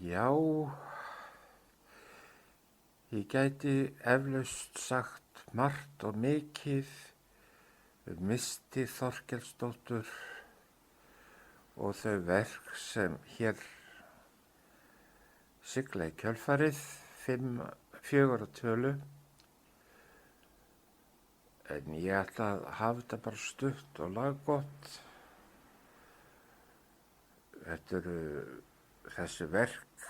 Já, ég gæti eflaust sagt margt og mikið Misti Þorkelsdóttur og þau verk sem hér sigla í kjölfarið, 4 tölu. En ég ætla að hafa þetta bara stutt og laggott. Þetta eru þessi verk,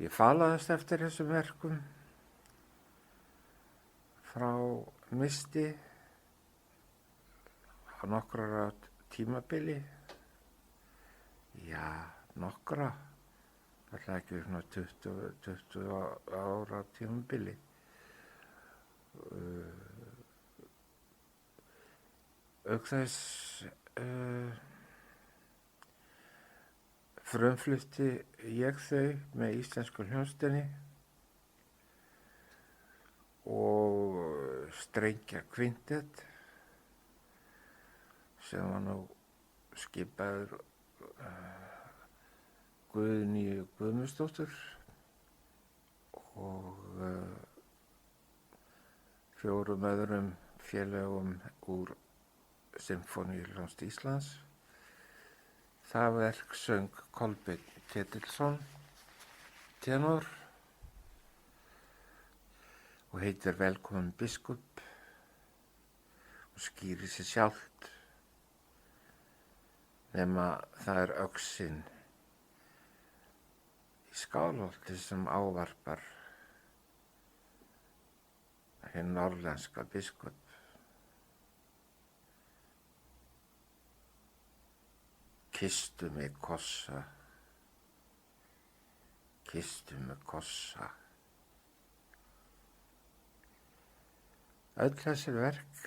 ég falaðist eftir þessum verkum frá Misti á nokkra tímabili. Já, nokkra, alltaf ekki svona 20 ára tímabili. Auk þess frumflutti ég þau með Íslensku hljómsveitinni og strengja kvintett sem var nú skipaður Guðnýju Guðmundsdóttur og 4 öðrum félögum úr Sinfóníuhljómsveit Íslands. Það verk söng Kolbeinn Ketilsson, tenor, og heitir Velkominn biskup og skýrir sig sjálft, nema það er öxin í Skálholti sem ávarpar hinn norrlenska biskup. Kysstu mig kossa, kysstu mig kossa. Öll þessi verk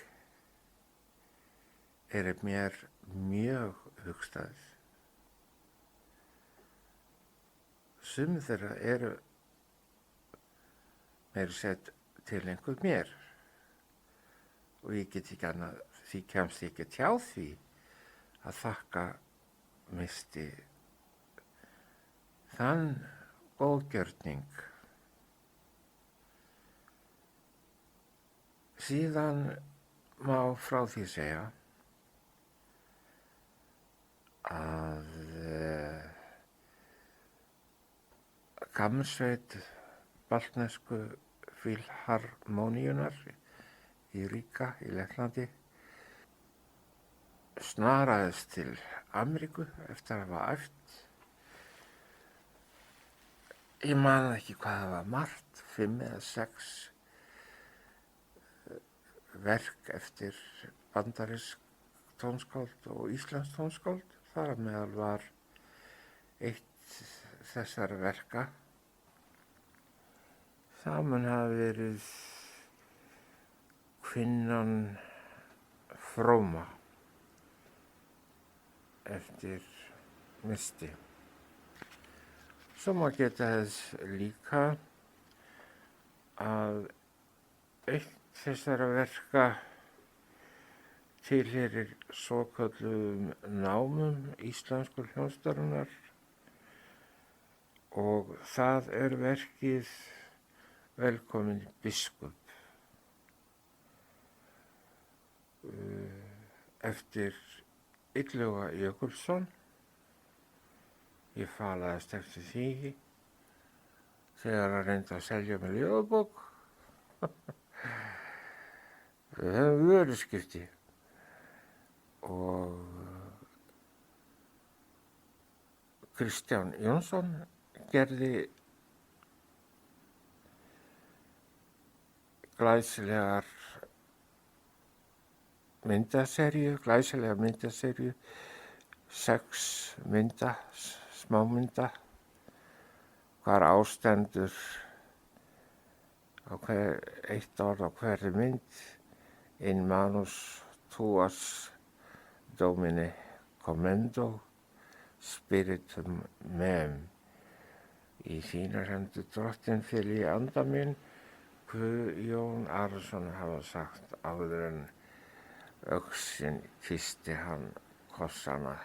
eru mér mjög hugstæð. Sum þeirra eru meira sett til einhver mér og ég get ekki annað, því kemst ég ekki hjá því að þakka Misti þann góðgjörning. Síðan má frá því segja að kammersveit baltnesku Filharmoníunar í Riga í Lettlandi snaraðist til Ameríku eftir að hafa æft. Ég man ekki hvað það var margt, 5 eða 6 verk eftir bandarísk tónskáld og íslenskt tónskáld. Þar á meðal var eitt þessara verka. Það mun hafa verið Kvinnan fróma eftir Misti. Svo má geta þess líka að eitt þessara verka tilheyrir svokölluðum námum Íslensku hljómsveitarinnar og það er verkið Velkominn biskup eftir Illuga Jökulsson. Ég falaðist eftir því þegar hann reyndi að selja mig ljóðabók. Við höfum vöruskipti og Kristján Jónsson gerði glæsilega myndaserju, 6 mynda, smámynda, hvar ástendur á eitt orð á hverri mynd, in manus tuas domine commendo spiritum meum. Í þínar hendur drottin fel ég anda minn, Jón Arason hafa sagt áður en öxin kyssti hann kossana.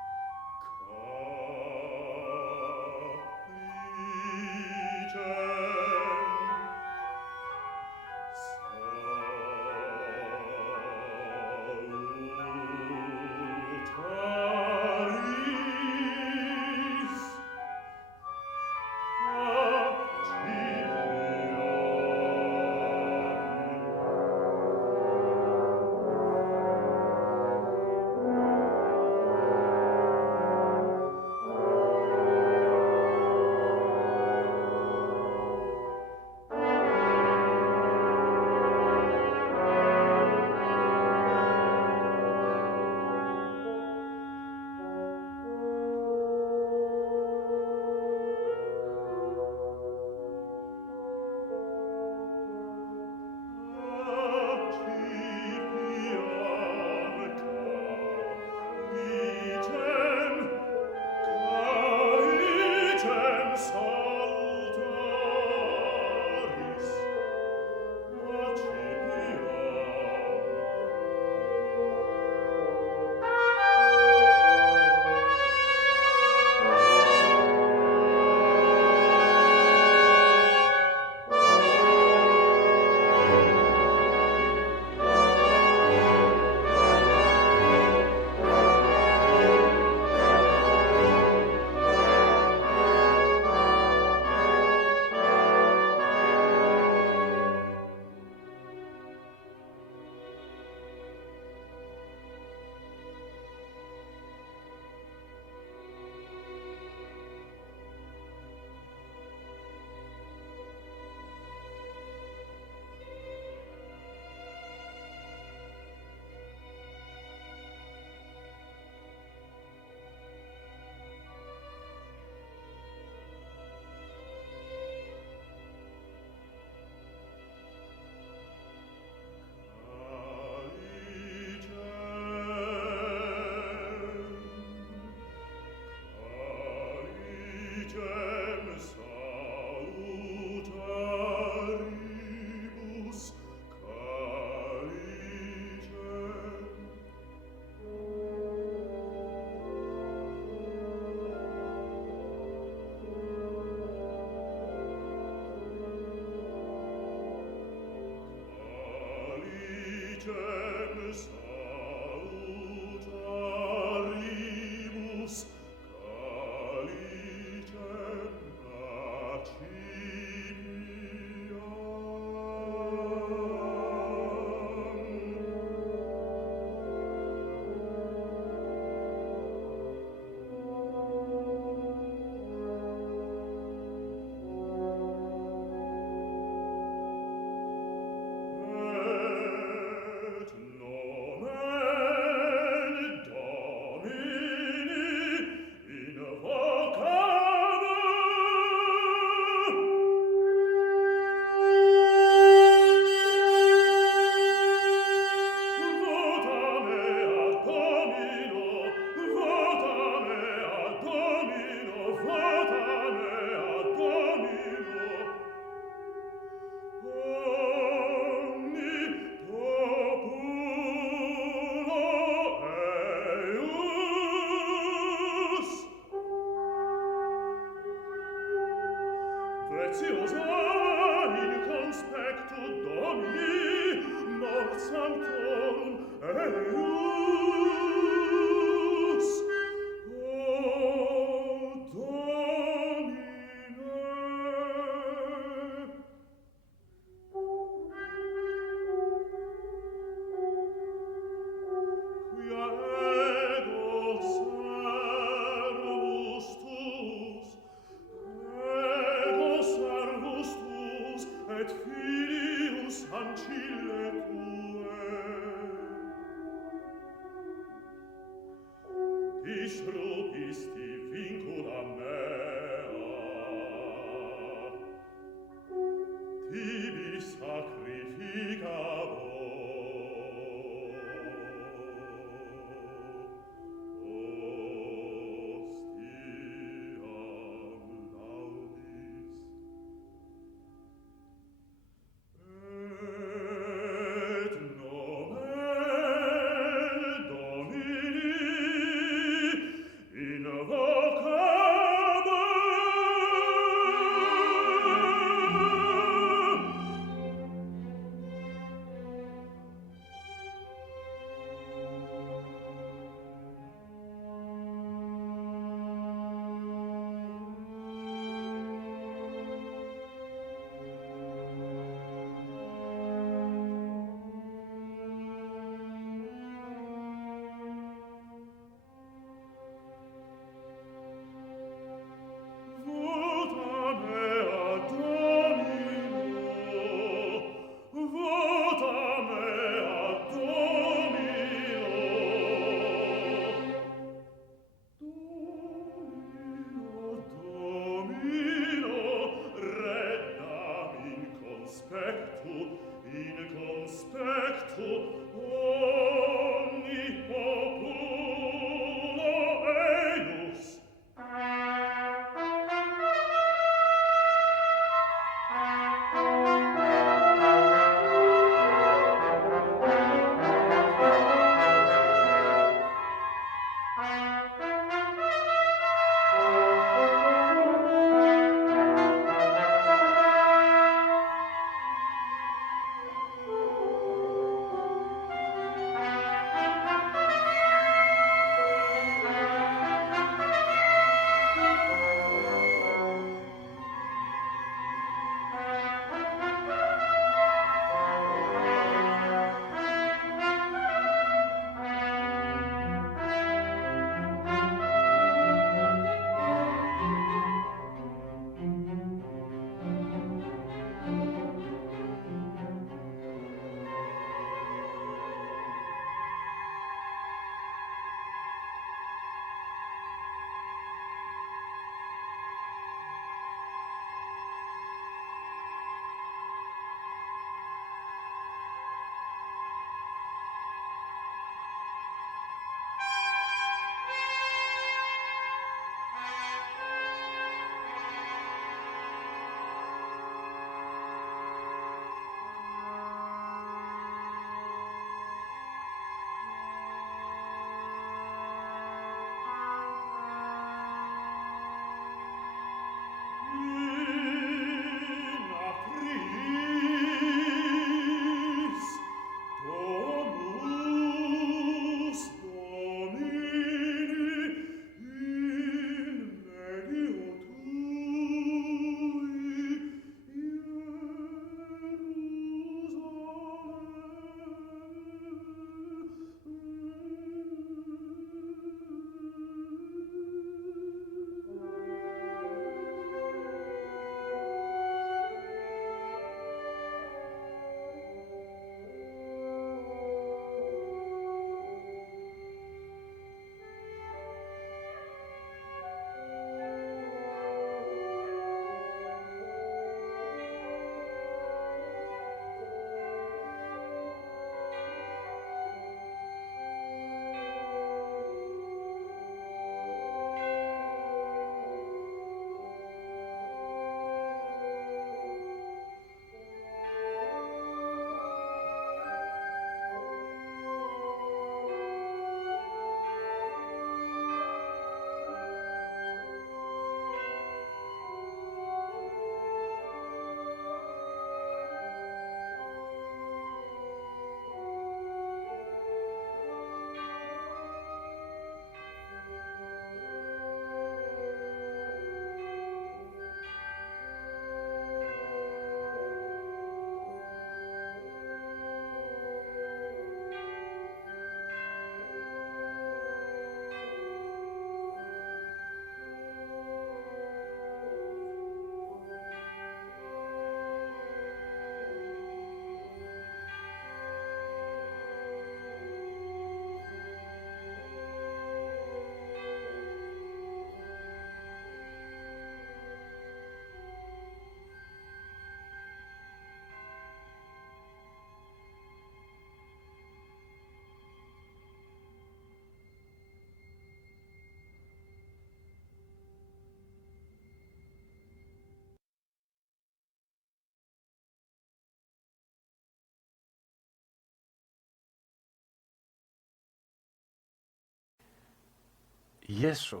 Jesú,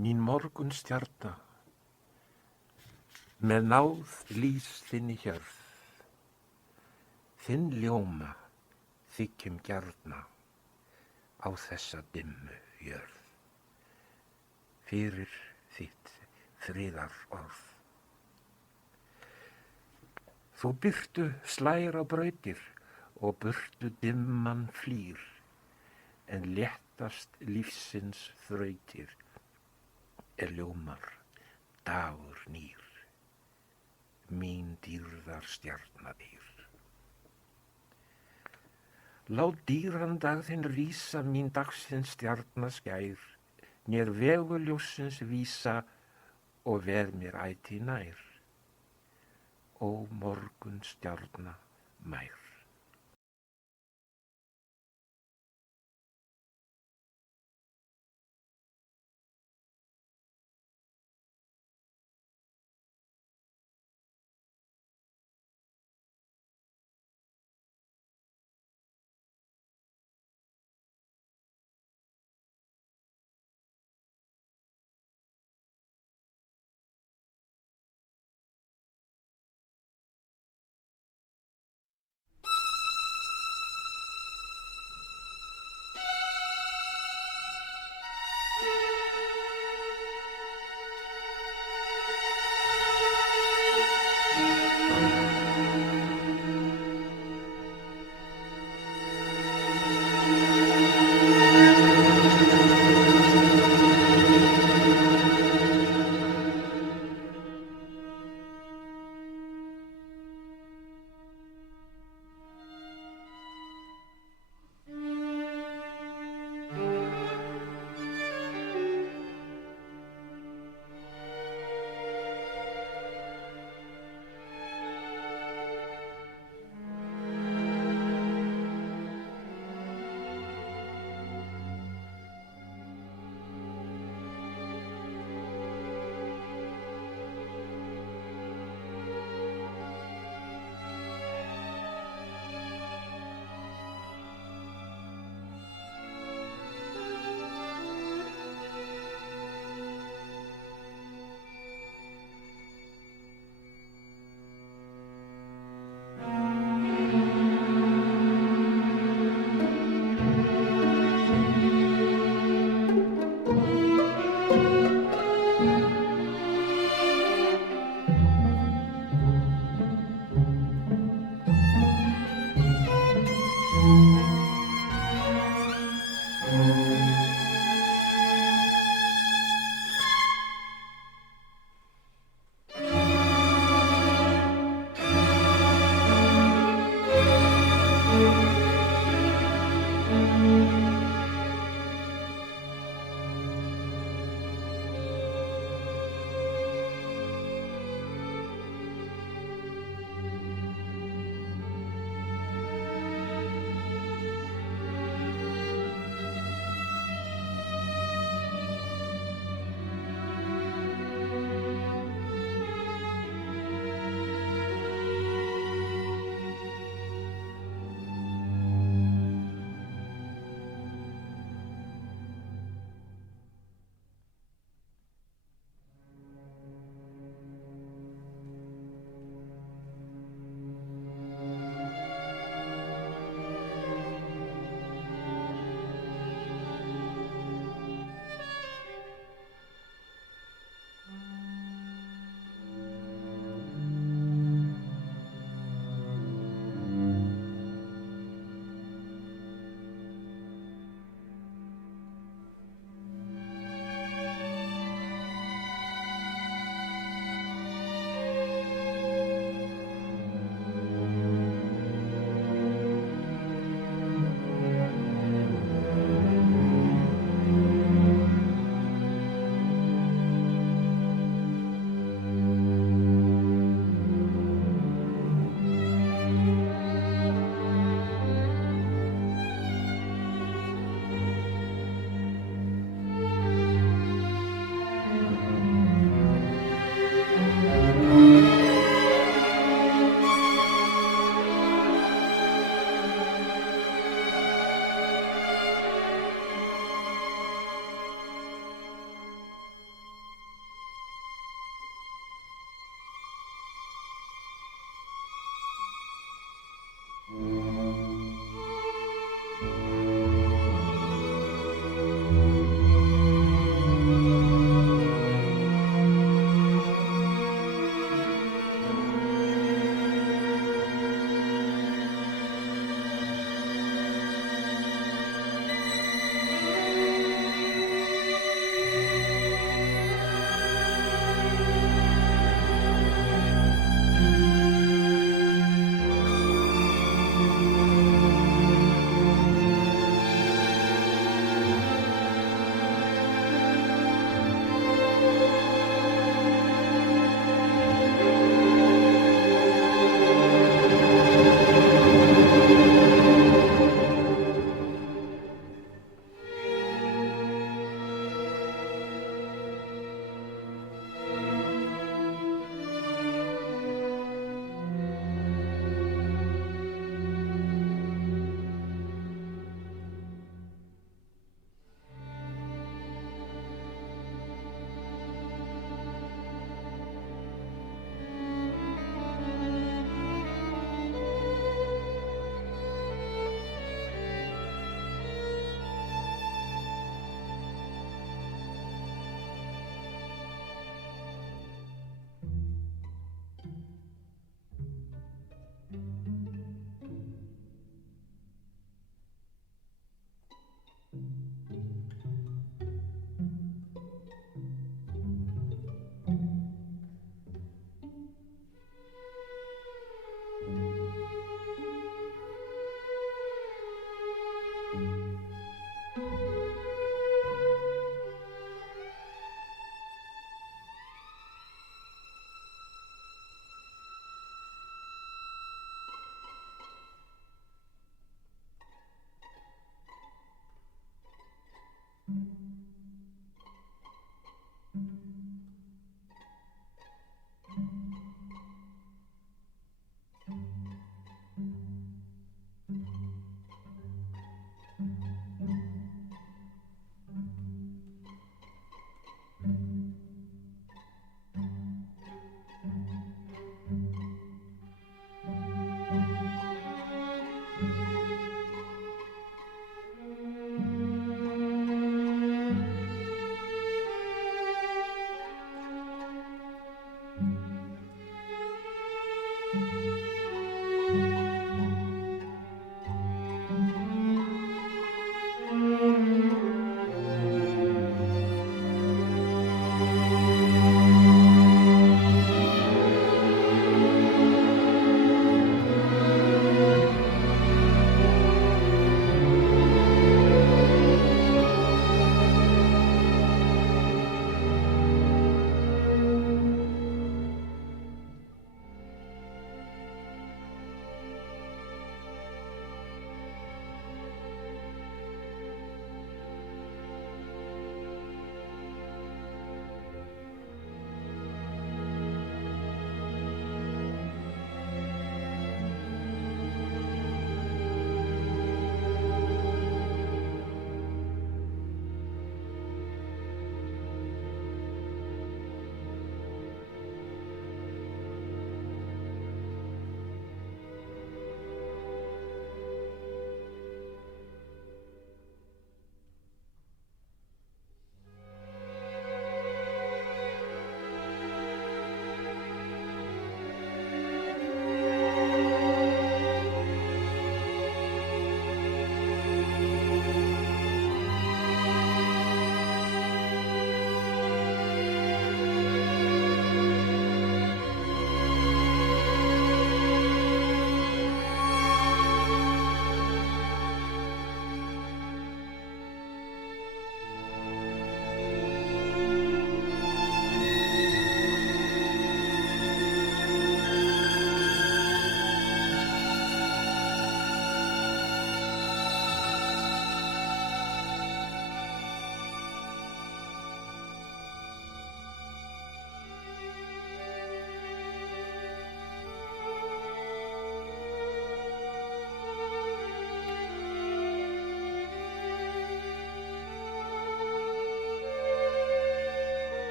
mín morgunstjarna, með náð lýs þinni hjörð, þinn ljóma þykjum gjarna á þessa dimmu jörð, fyrir þitt friðar orð. Þú birtu slær á brautir og burtu dimman flýr, en léttast lífsins þrautir ljómar dagur nýr, mín dýrðar stjarnadýr. Lát dýrandag þinn rísa mín dagsins stjarnaskær, mér veguljósins vísa og ver mér ætíð nær, ó morgun stjarna mær.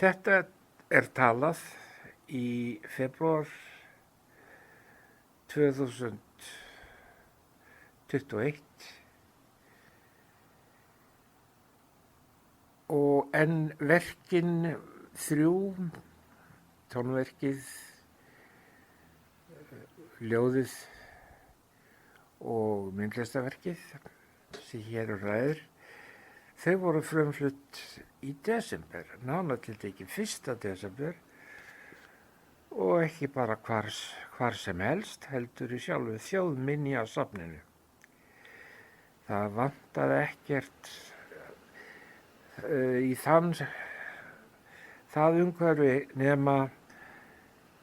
Þetta talað í febrúar 2021 og en verkin 3, tónverkið, ljóðið og myndlistaverkið sem hér ræður, þau voru frumflutt í desember, nánar tiltekið 1. desember og ekki bara hvar sem helst, heldur í sjálfu Þjóðminjasafninu. Það vantaði ekkert í það umhverfi nema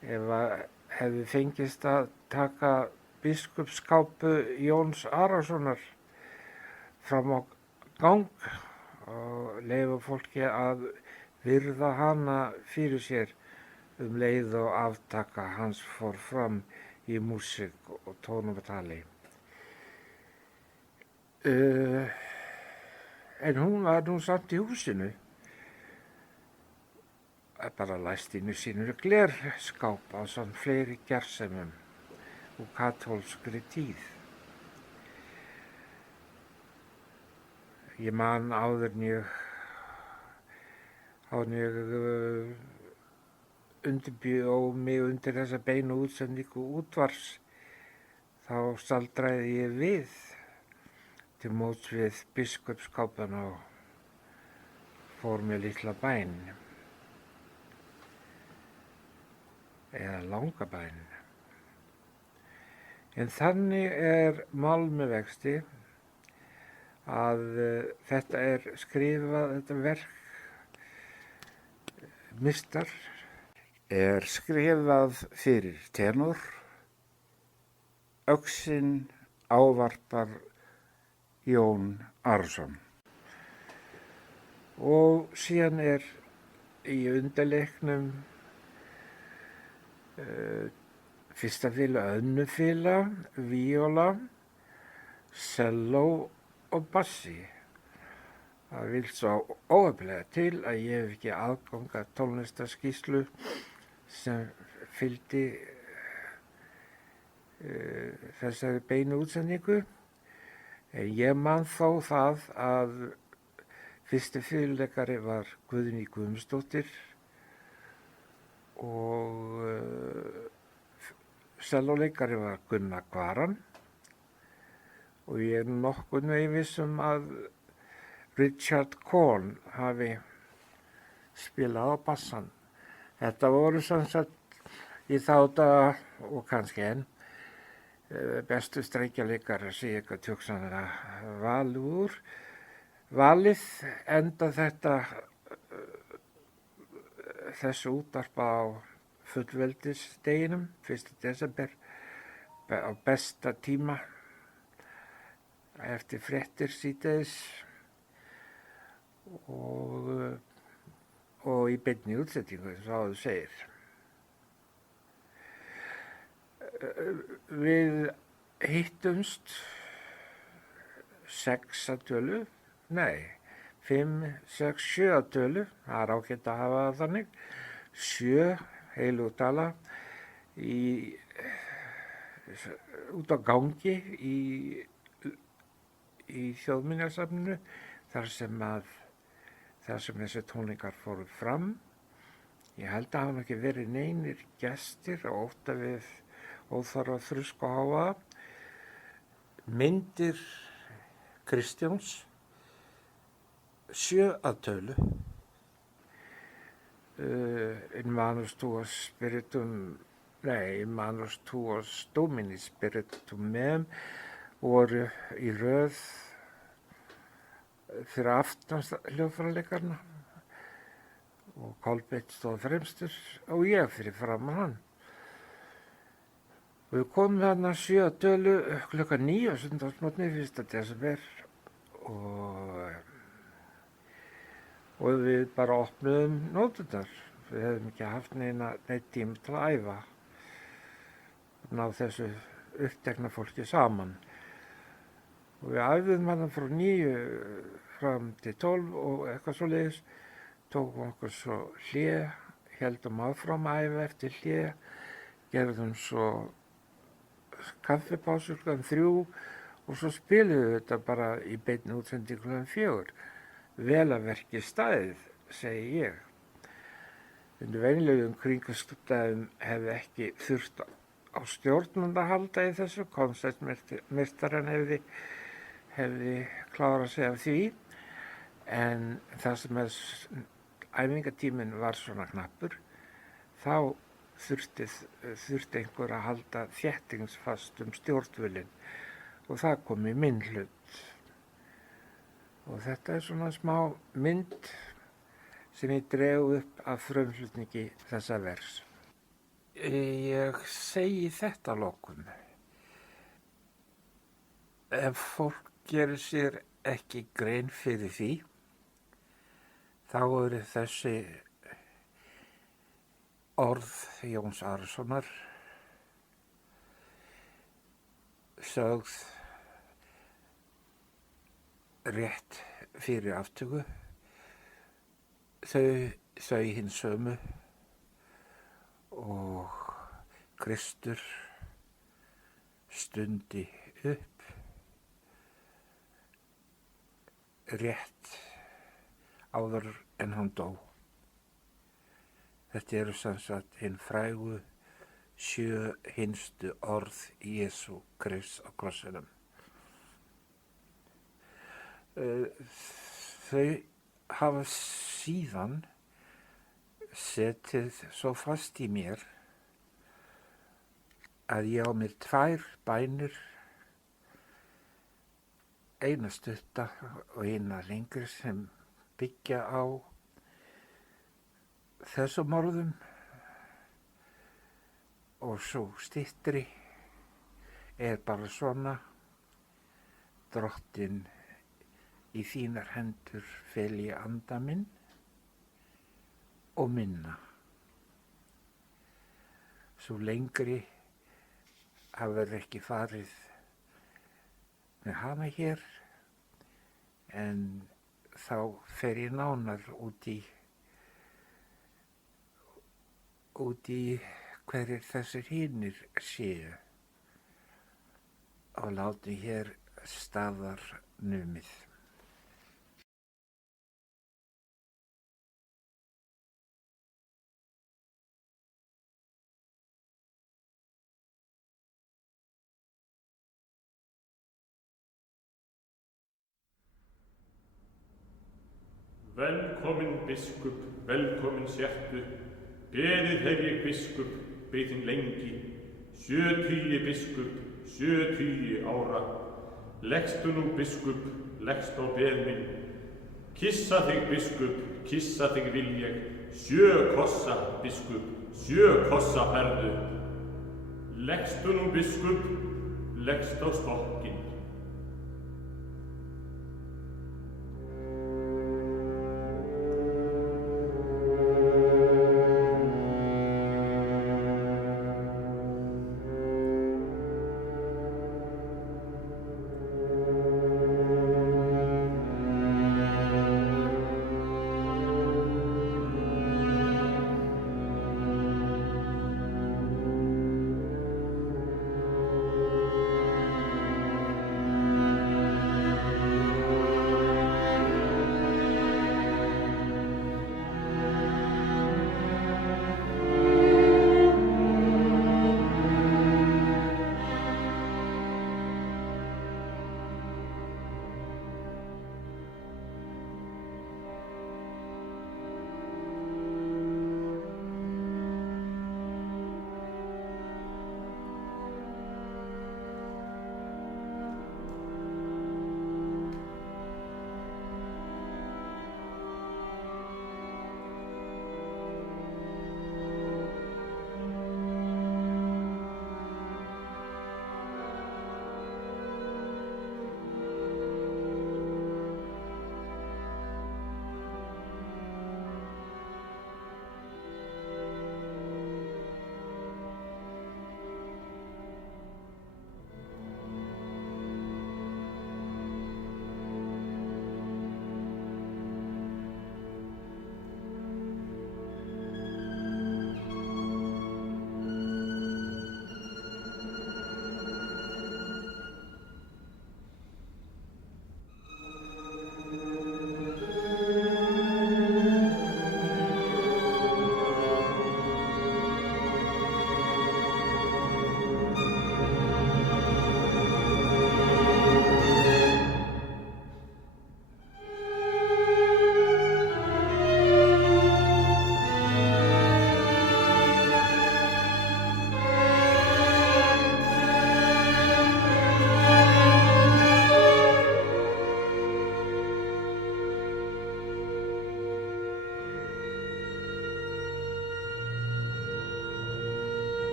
ef hefði fengist að taka biskupskápu Jóns Arasonar fram á gang og leyfa fólki að virða hana fyrir sér leið og aftaka hans fór fram í músík og tónum og tali. En hún var nú samt í húsinu, bara læst inn í sínur glerskáp á samt fleiri gersemum úr katólskri tíð. Ég man áður en ég undirbjó mig undir þessa beinu útsendingu útvarps, þá staldraði ég við til móts við biskupsskápuna og fór með litla bæn, eða langa bæn. En þannig mál með vexti að þetta skrifað, þetta verk Mistar skrifað fyrir tenor, öxin ávarpar Jón Arason. Og síðan í undirleiknum fyrsta fíla, önnur fíla, víóla, selló og bassi. Það vil svo óhefnilega til að ég hef ekki aðgang að tónlistarskýrslu sem fylgdi þessari beinu útsendingu. En ég man þó það að fyrsti fiðluleikari var Guðný Guðmundsdóttir og sellóleikari var Gunnar Kvaran og ég nokkurn veginn viss að Richard Cohn hafi spilað á bassan. Þetta voru sem sagt í þá daga og kannski enn bestu streikjaleikarar sem ég gat hugsanlega valið, enda þessu útvarpa á fullveldisdeginum, 1. desember, á besta tíma eftir fréttir síðdegis og í beinni útsendingu, eins og áður segir. Við hittumst 6 að tölu, 5, 6, 7 að tölu, það ágætt að hafa það þannig, 7 heilu tala út á gangi í Þjóðminjasafninu, þar sem þessi tónleikar fóru fram. Ég held að hafa ekki verið neinir gestir og ótta við óþarfa þrusk og háa. Myndir Kristjáns, 7 að tölu. In manus tuos domini spiritum meum voru í röð fyrir aftan hljóðfæralekarna og Kolbeinn stóð fremstur og ég fyrir framan hann. Við komum þarna 7 að tölu klukkan 9 sunnudagsmorgni 1. desember og við bara opnuðum nóturnar. Við hefðum ekki haft neitt tíma til að æfa, ná þessu upptekna fólki saman. Og við æfðum hana frá 9 fram til 12 og eitthvað svoleiðis, tókum okkur svo hlé, héldum áfram að æfa eftir hlé, gerðum svo kaffipásu klukkan 3 og svo spiluðum við þetta bara í beinni útsendingu klukkan 4. Vel að verki staðið, segi ég. Undir venjulegum kringumstæðum hefði ekki þurft á stjórnum að halda í þessu, konsertmeistarinn hefði klárað sig af því, en það sem æfingatíminn var svona knappur, þá þurfti einhver að halda þéttingsfast stjórnvölinn og það kom í minn hlut. Og þetta er svona smá mynd sem ég dreg upp af frumflutningi þessa vers. Ég segi þetta að lokum. Ef fólk gerir sér ekki grein fyrir því, þá eru þessi orð Jóns Arasonar sögð rétt fyrir aftöku, þau hins sömu og Kristur stundi upp rétt áður en hann dó. Þetta eru sem sagt hinn frægu 7 hinstu orð Jesú Krists á krossinum. Þau hafa síðan setið svo fast í mér að ég á mér 2 bænir, eina stutta og eina lengri, sem byggja á þessum orðum, og svo styttri er bara svona: Drottinn, í þínar hendur fel ég anda minn og minna. Svo lengri hafa ekki farið með hana hér, en þá fer ég nánar út í hverjir þessir hinir séu og láti hér staðar numið. Velkomin biskup, velkomin sértu, beðið hef ég biskup, beið þín lengi, 70 biskup, 70 ára. Leggstu nú biskup, leggst á beð minn, kissa þig biskup, kissa þig vil ég, 7 kossa biskup, 7 kossa færðu. Leggstu nú biskup, leggst á stokkinn.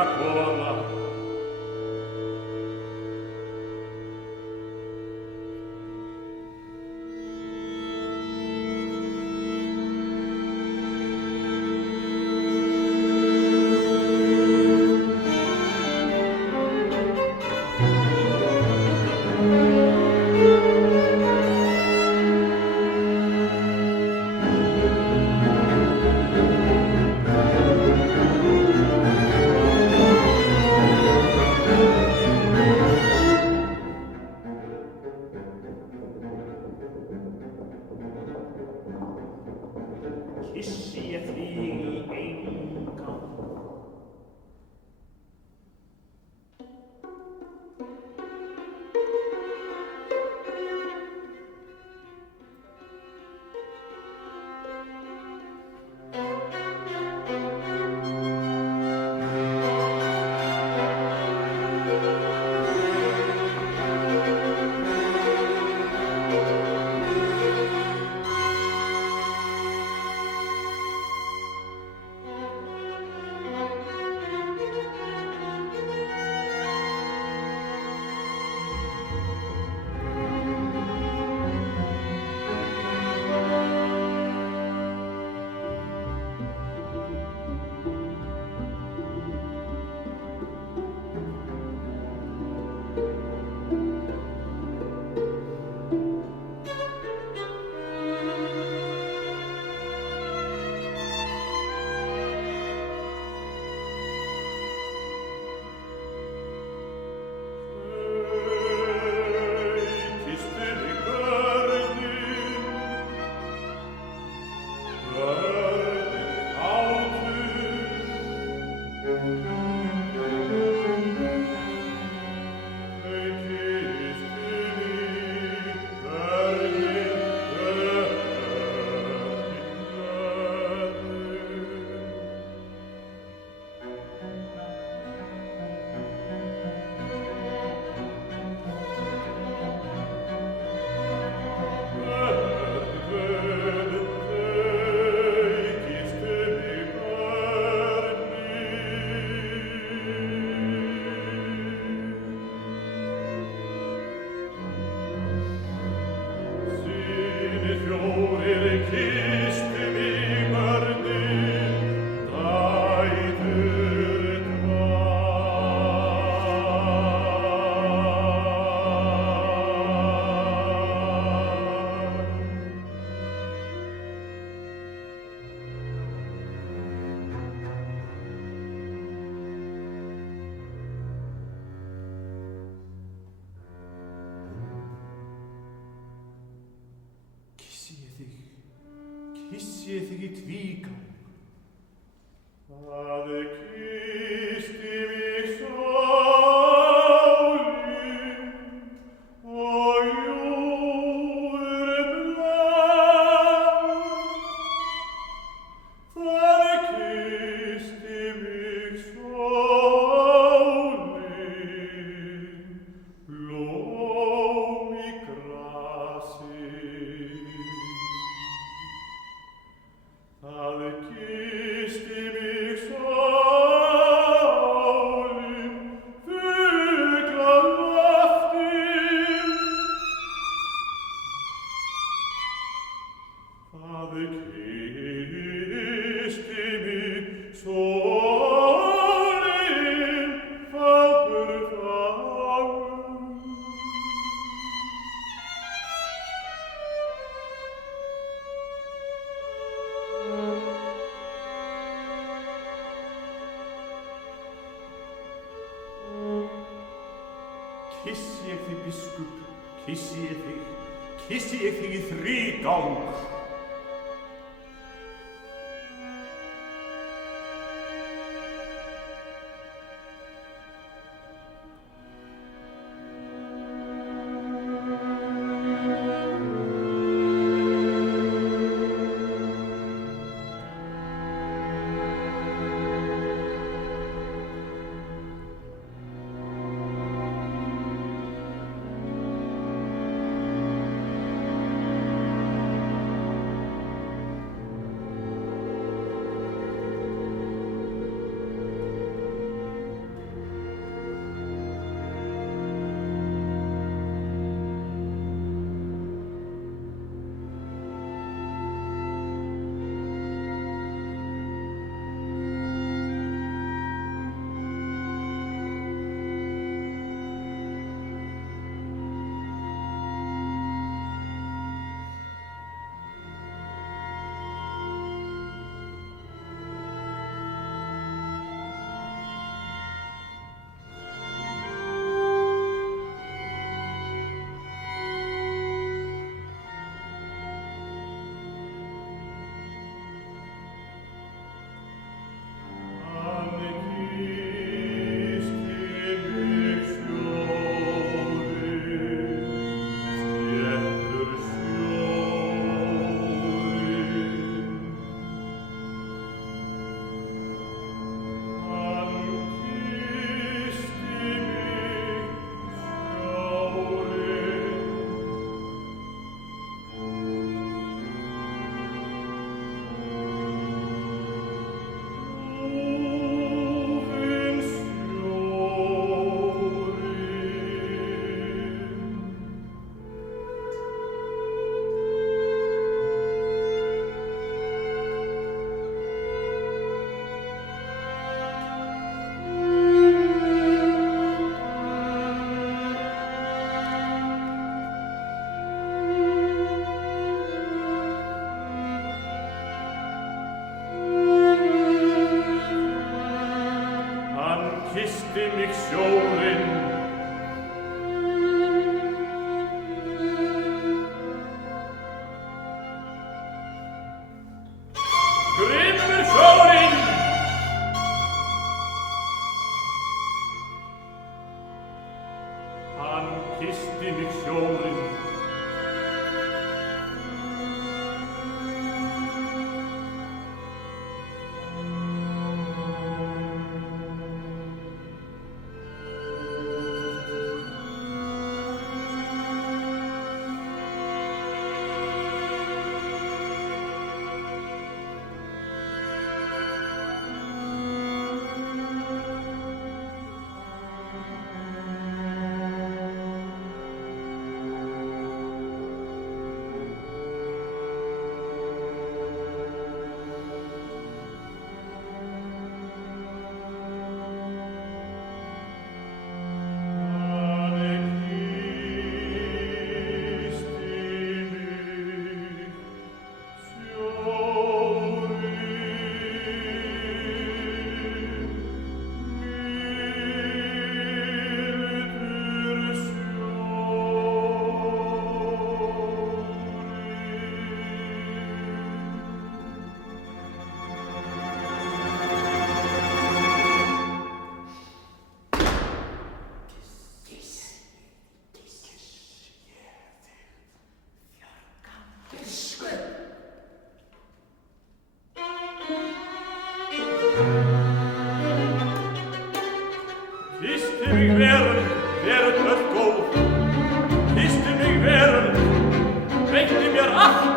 að koma. Kyssi ég þig í eingang. Kyssi ég þig í tvígang. Það kyssti mig sálin og júður blá. Það kyssti mig sálin, blóm í grasi. Það kyssti mig sálin, fugla loftin. Það kyssti mig sálin, fagur fagur. Kyssi ég þig, biskup, kyssi ég þig í þrígang. kyssti mig sjórinn. Grimmur sjórinn! Hann kyssti mig sjórinn. Kyssti mig veröld, veröld öll góð. Kyssti mig veröld, veitti mér allt.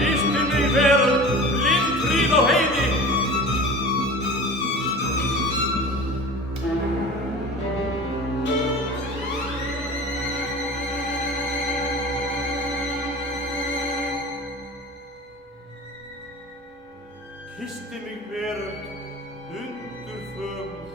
Kyssti mig veröld, blindhríð á heiði. Kyssti mig veröld, undurfögur.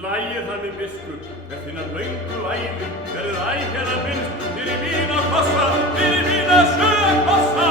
Hlægir það mig biskup, með þína löngu ævi, verður ægera minnst fyrir mína kossa, fyrir mína sögkossa.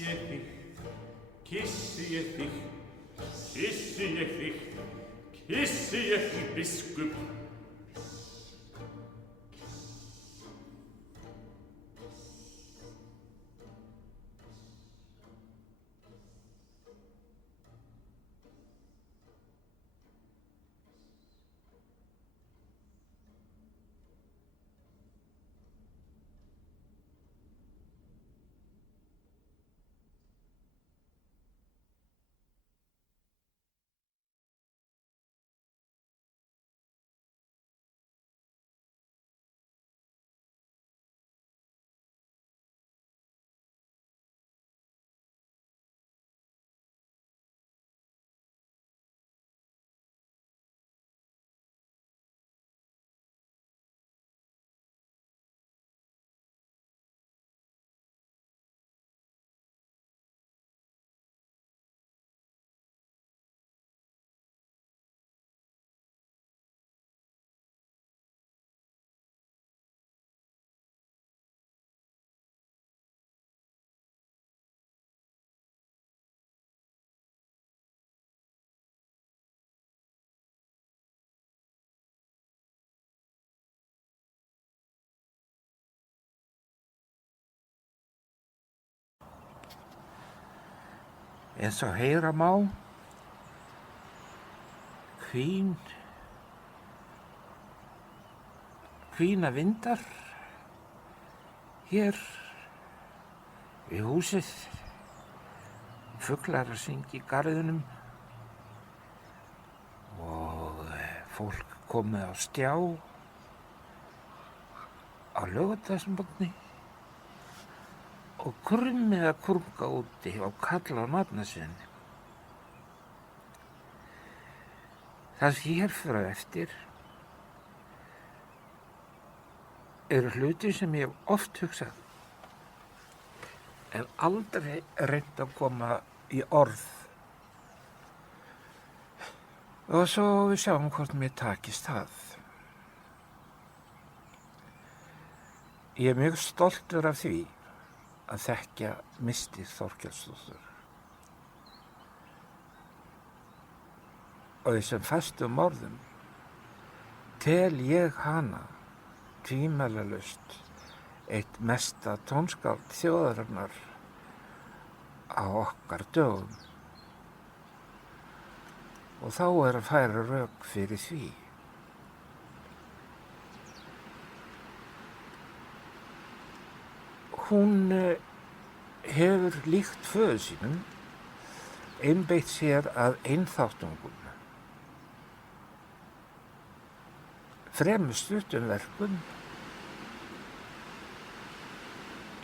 ég þig, kyssi ég þig, kyssi ég þig, kyssi ég þig, biskup. Eins og heyra má, hvína vindar hér við húsið, fuglar að syngja í garðinum og fólk komið á stjá á laugardagsmorgni og krummið að krunga úti og kalla á nafna sinni. Það sem hér fyrir eftir eru hluti sem ég hef oft hugsað en aldrei reynt að koma í orð. Og svo við sjáum hvort mér takist það. Ég er mjög stoltur af því að þekkja Misty Þorkelsdóttur. Og þessum fastum orðum tel ég hana tvímælalaust eitt mesta tónskáld þjóðarinnar á okkar dögum. Og þá er að færa rök fyrir því. Hún hefur líkt föður sínum einbeitt sér að einþáttungum, fremur stuttum verkum.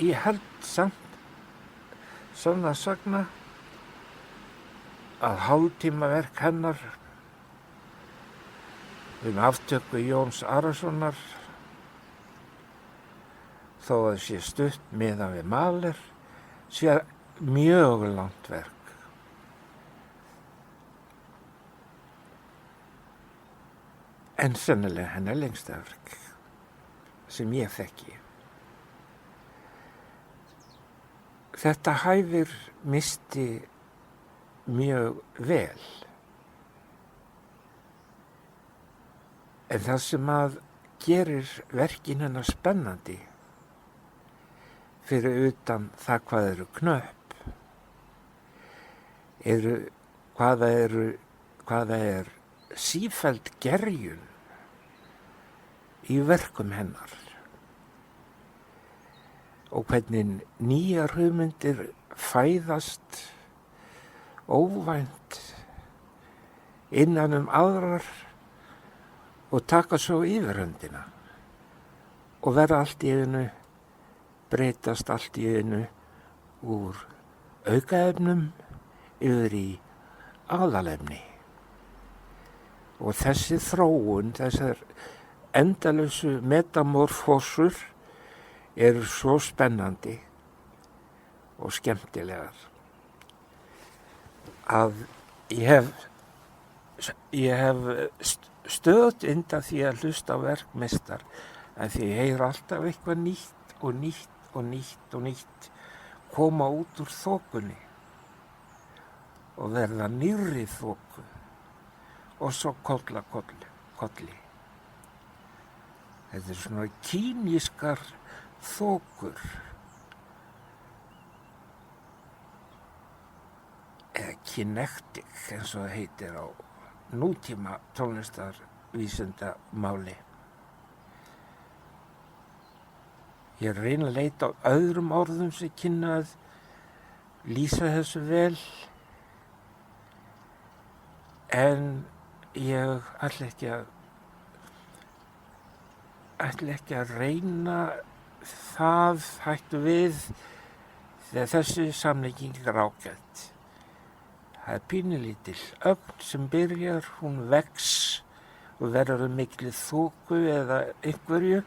Ég held samt svona sagna að hálftímaverk hennar aftöku Jóns Arasonar, þó að sé stutt miðað við Mahler, sé mjög langt verk. En sennilega hennar lengsta verk sem ég þekki. Þetta hæfir Misty mjög vel. En það sem að gerir verkin hennar spennandi fyrir utan það hvað eru knöpp, hvað er sífelld gerjun í verkum hennar og hvernig nýjar hugmyndir fæðast óvænt innan aðrar og taka svo yfirhöndina og verða allt í einu, breytast allt í einu úr aukaefnum yfir í aðalefni. Og þessi þróun, þessar endalausu metamorfósur eru svo spennandi og skemmtilegar að ég hef stöðugt undan því að hlusta á verk Mistar, en því ég heyr alltaf eitthvað nýtt og nýtt og nýtt og nýtt koma út úr þokunni og verða nýrri þoku og svo kolla kolli. Þetta er svona kýnískar þokur eða kinektik eins og það heitir á nútíma tónlistarvísindamáli. Ég reyni að leita á öðrum orðum sem kynna að lýsa þessu vel, en ég ætla ekki að reyna það, hættu við, þegar þessi samlíking er ágætt. Það er pínulítil ögn sem byrjar, hún vex og verður miklu þoku eða einhverju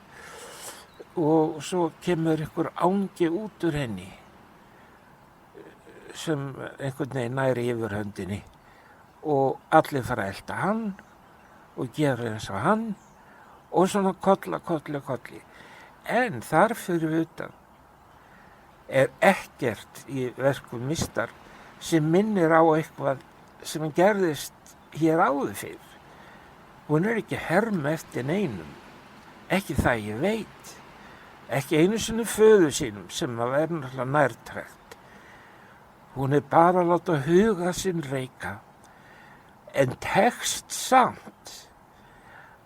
og svo kemur einhver angi út úr henni sem einhvern veginn næri yfirhöndinni og allir fara að elta hann og gera eins og hann og svona kolli. En þar fyrir utan er ekkert í verkum Mistar sem minnir á eitthvað sem gerðist hér áður fyrr. Hún er ekki herma eftir neinum, ekki það ég veit, ekki einu sinni föður sínum sem að vera náttúrulega nærtrækt. Hún er bara að láta huga sinn reika, en tekst samt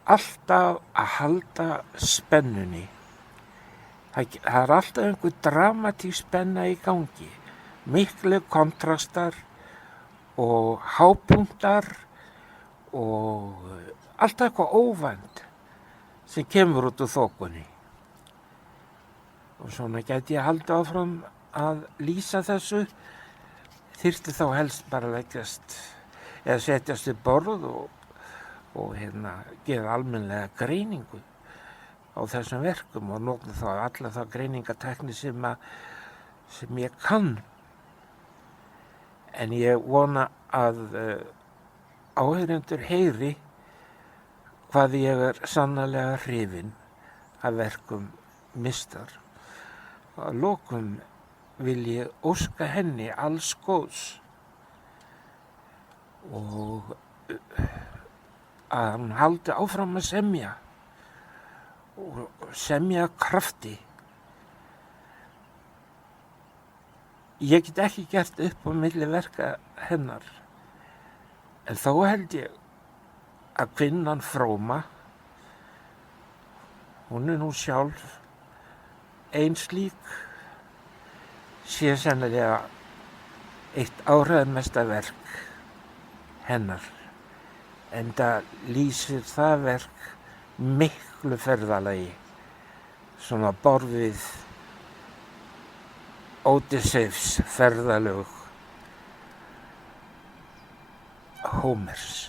alltaf að halda spennunni. Það er alltaf einhver dramatísk spenna í gangi, miklu kontrastar og hápunktar og alltaf eitthvað óvænt sem kemur út úr þokunni. Og svona gæti ég haldið áfram að lýsa þessu, þyrfti þá helst bara leggjast eða setjast við borð og gefa almennlega greiningu á þessum verkum og nota þá alla þá greiningatækni sem ég kann. En ég vona að áheyrendur heyri hvað ég er sannarlega hrifinn af verkum Mistar. Að lokum vil ég óska henni alls góðs og að hann haldi áfram að semja og semja krafti. Ég get ekki gert upp á milli verka hennar, en þó held ég að kvinnan fróma, hún er nú sjálf ein slík, sé sennilega eitt áhrifamesta verk hennar, enda lýsir það verk miklu ferðalagi, svona borð við Ódysseifs ferðalög Hómers.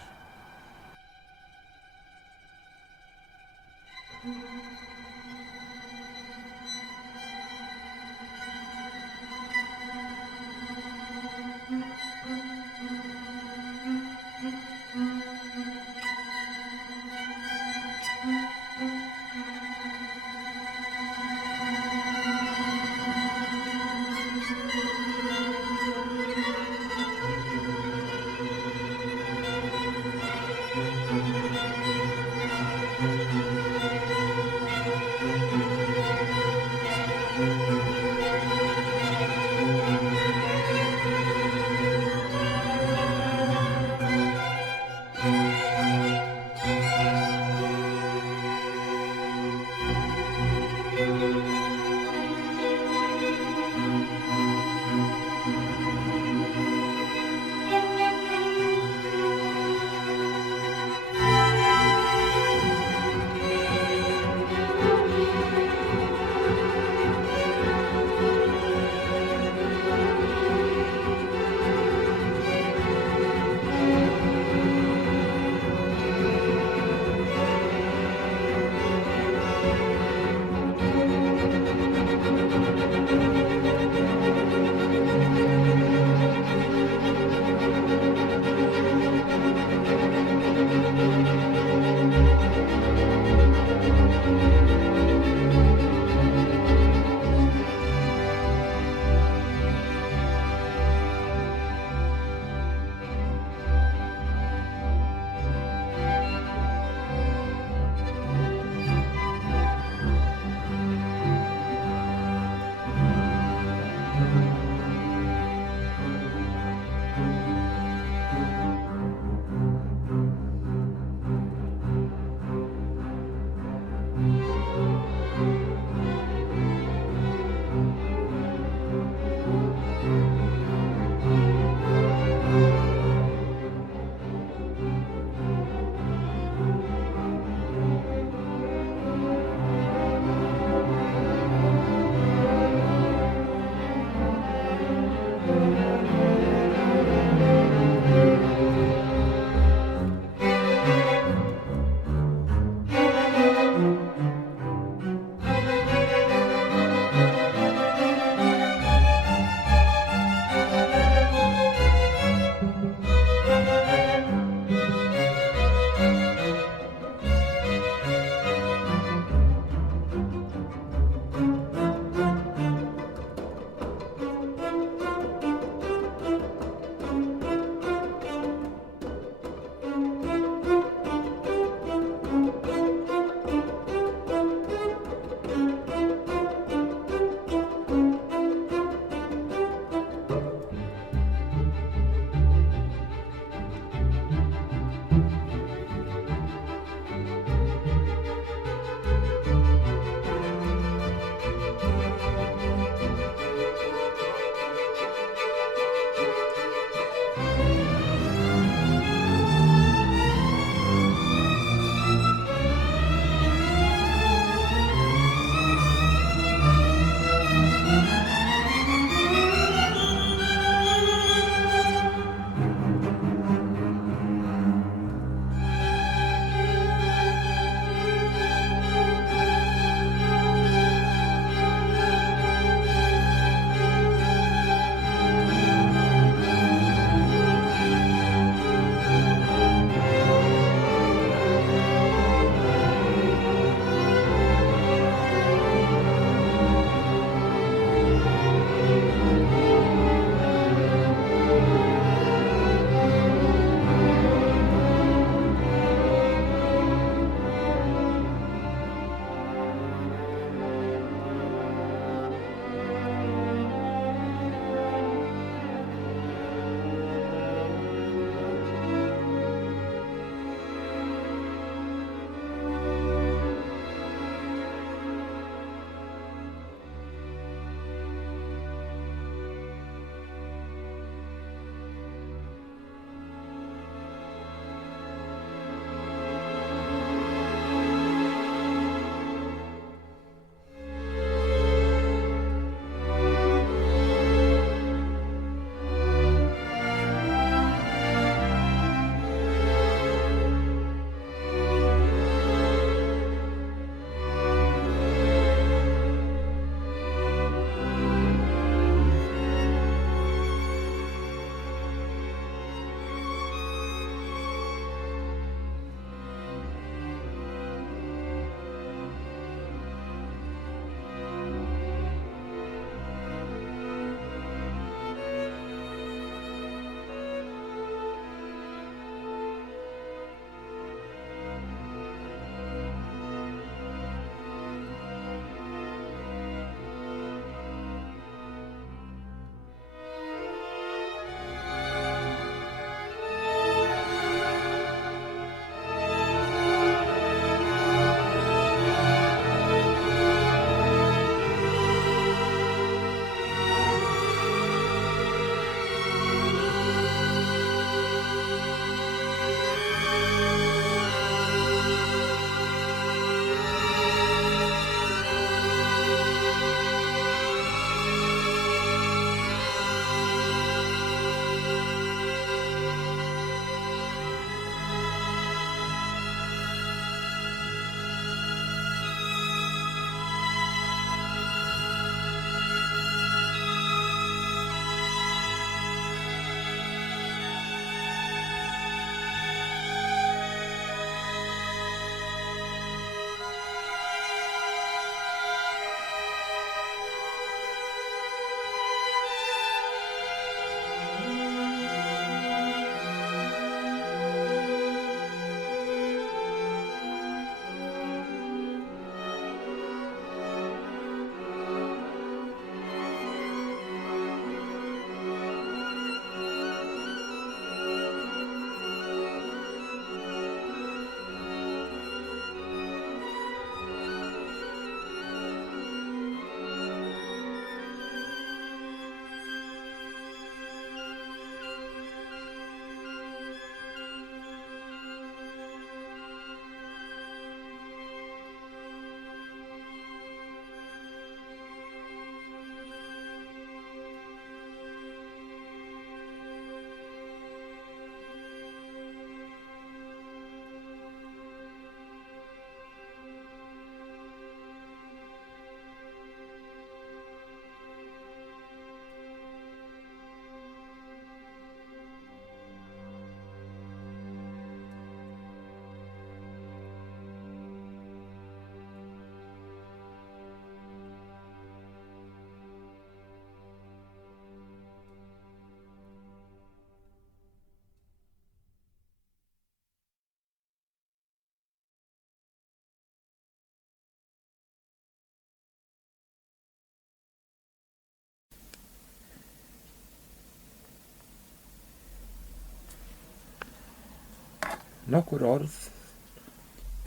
nokkur orð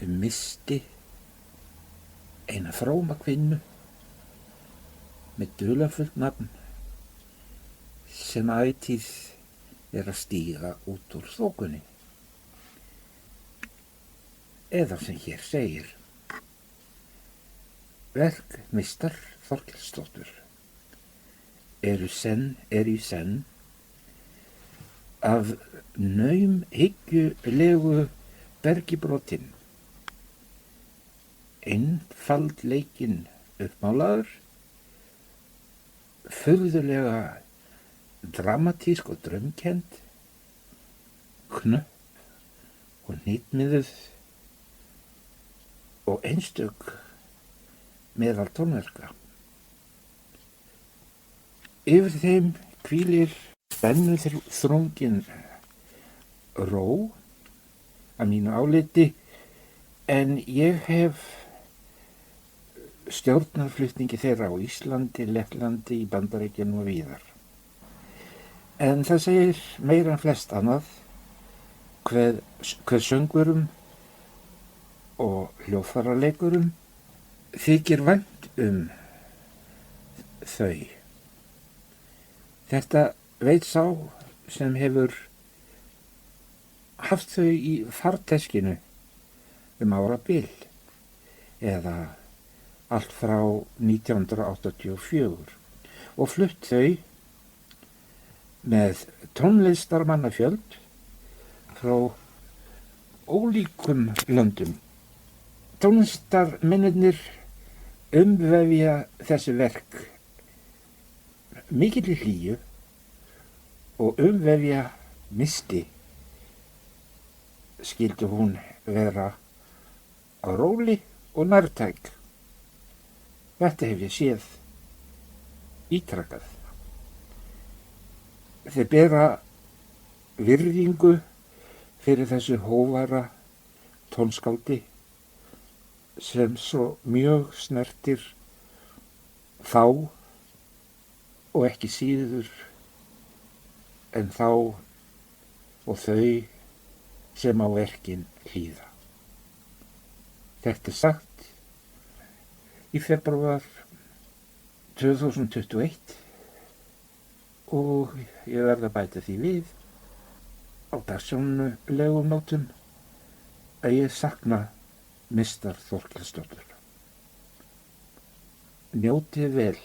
misti eina fróma kvinnu með dularfullt nafn sem ætíð að stíga út úr þokunni. Eða sem hér segir: verk Mistar Þorkelsdóttur eru í senn af naumhyggjulegu bergi brotin, einfaldleikinn uppmálaður, furðulega dramatísk og draumkennd, knöpp og hnitmiðuð og einstök meðal tónverka. Yfir þeim hvílir spennu þrungin ró að mínu áliti, en ég hef stjórnarflutningi þeirra á Íslandi, Lettlandi, í Bandaríkjunum og víðar. En það segir meira en flest annað hver söngurum og hljóðfæraleikurum þykir vænt þau. Þetta veit sá sem hefur haft þau í farteskinu árabil, eða allt frá 1984, og flutt þau með tónlistarmannafjöld frá ólíkum löndum. Tónlistarmennirnir umvefja þessi verk mikilli hlýju og umvefja misti. Skyldi hún vera á róli og nærtæk. Þetta hef ég séð ítrekað. Þeir bera virðingu fyrir þessu hógværa tónskáldi sem svo mjög snertir þá og ekki síður en þá og þau sem á verkin hlýða. Þetta er sagt í febrúar 2021 og ég verð að bæta því við á persónulegum nótum að ég sakna Mistar Þorkelsdóttur. Njótið vel.